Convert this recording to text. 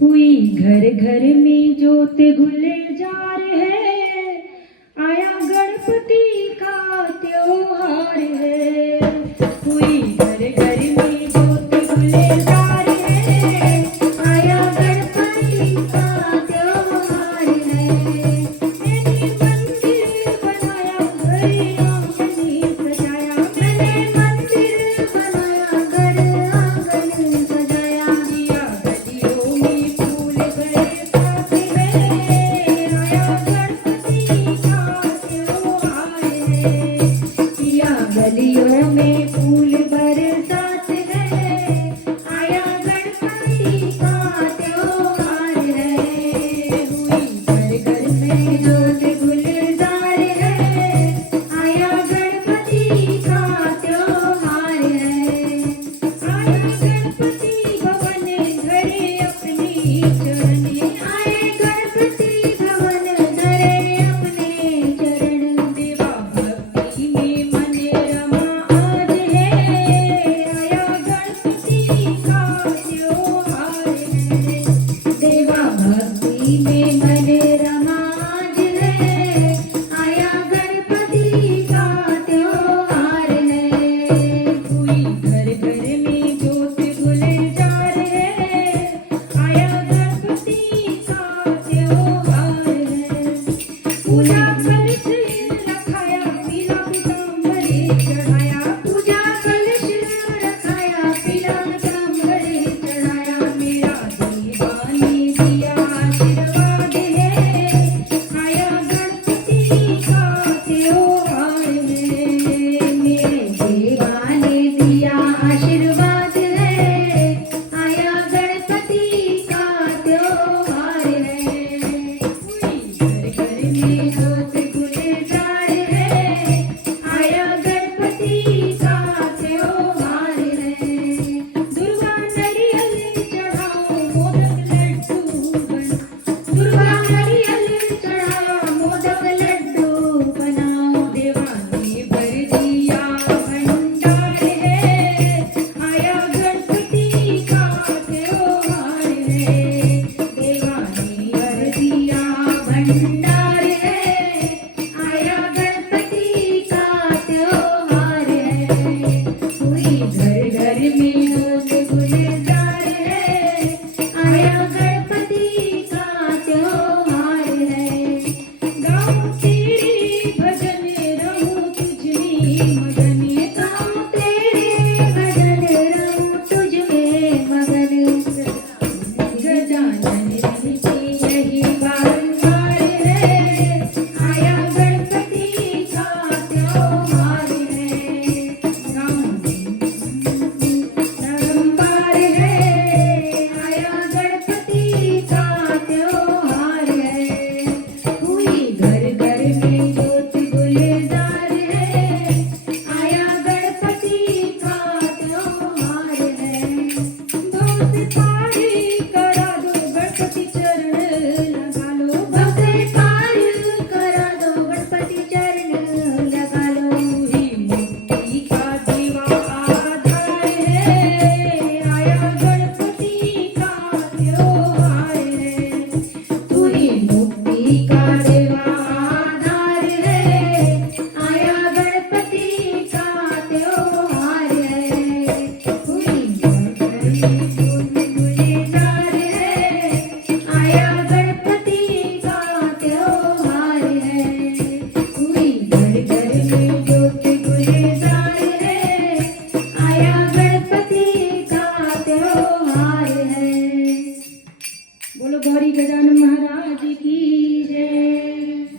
हुई घर घर में जोत गुलजार है, आया गणपति का त्योहार है। हुई घर घर में जोत गुलजार है, आया गणपति का त्योहार है। मैंने मंदिर बनाया, घर आंगन सजाया, मैंने मंदिर बनाया, घर आंगन सजाया। दिया गलियों में फूल बरसात है, आया गणपति का त्योहार है। दिया गलियों में फूल बरसात है, आया गणपति का त्योहार है। हुई घर घर में जोत गुलजार है, आया गणपति का त्योहार है। आया गणपति भवन धरे अपने चरण, आए गणपति भवन धरे अपने चरण। देवा भक्ति में मन रमा आज है, आया गणपति का त्योहार है। देवा भक्ति में मन रमा आज है, आया गणपति का त्योहार है। हुई घर घर में जोत गुलजार है, आया गणपति का त्योहार है। पूजा कलश रखाया, पीला पीतांबरी चढ़ाया, पूजा कलश रखाया, पीला पीतांबरी चढ़ाया। मेरा दीवाने दिया आशीर्वाद है, आया गणपति का त्योहार है। मेरे दीवाने दिया आशीर्वाद है, आया गणपति का त्योहार है। हुई घर घर में जोत गुलजार है, आया गणपति का त्योहार है। दुर्गा नारियल चढ़ाओ, मोदक लड्डू बनाओ, दुर्गा नारियल चढ़ाओ, मोदक लड्डू बनाओ। देवाने भर दिया भंडार है, आया गणपति का त्योहार है। देवाने भर दिया भंडार है, आया गणपति का त्योहार है। हुई घर घर में जोत गुलजार है, आया गणपति का त्योहार है। गाऊं तेरे भजन रहूं तुझ में मगन, गाऊं तेरे भजन रहूं तुझ में मगन। गजानन की यही बारंबार है, आया गणपति का त्योहार है। गाऊं बारंबार है, आया गणपति का त्योहार है। हुई घर घर में जोत गुलजार है, आया गणपति का त्योहार है। भव से पार करा दो गणपति चरण लगा लो, भव से पार करा दो गणपति चरण लगा लो। ही मुक्ति का देवा आधार है, आया गणपति का त्योहार है। तू ही मुक्ति का देवा आधार है, आया गणपति का त्योहार है। हुई घर घर में जोत गुलजार है, आया गणपति का त्योहार है। हुई घर घर में जोत गुलजार है, आया गणपति का त्योहार है। बोलो गौरी गजानन